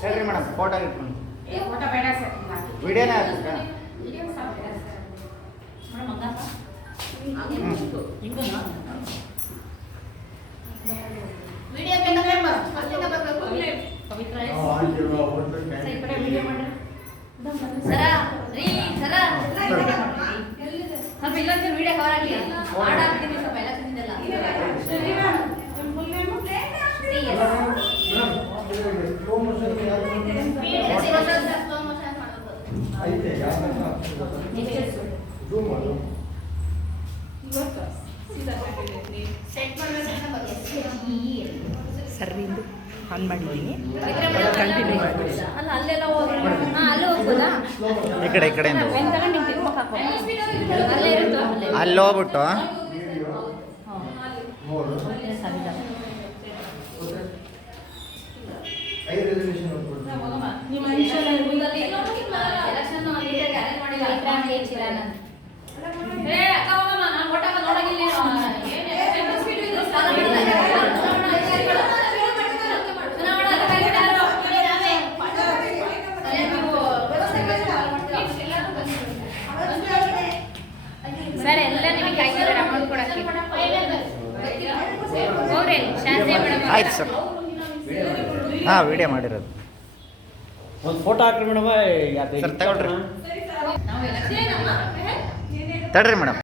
ಸರಿ madam photo ಇಟ್ಕೊಂಡು ವಿಡಿಯೋನೇ ಹಾಕ್ಬೇಕಾ ಸ್ವಲ್ಪ ಇಲ್ಲೊಂದು ವಿಡಿಯೋ ಕವರ್ ಆಗಲಿ ಮಾಡಾಕ್ತೀನಿ ಸ್ವಲ್ಪ ಎಲ್ಲ ಚಂದಿಲ್ಲ ಸರ್ವಿಂದು ಆನ್ ಮಾಡಿದ್ದೀನಿ ಕಂಟಿನ್ಯೂ ಮಾಡಿ ಅಲ್ಲ ಅಲ್ಲೆಲ್ಲ ಅಲ್ಲೇ ಹೋಗ್ಬೋದಾ ಈ ಕಡೆಯಿಂದ ಅಲ್ಲೇ ಇರುತ್ತೋ ಅಲ್ಲಿ ಹೋಗ್ಬಿಟ್ಟು ಸರ್ ಎಲ್ಲ ನಿಮಗೆ ಅಮೌಂಟ್ ಕೊಡಕ್ಕೆ ಆಯ್ತು ಸರ್ ಹಾಂ ವಿಡಿಯೋ ಮಾಡಿರೋದು ಒಂದು ಫೋಟೋ ಹಾಕ್ರಿ ಮೇಡಮ್ ಸರ್ ತಗೊಳ್ರಿ ತಡ್ರಿ ಮೇಡಮ್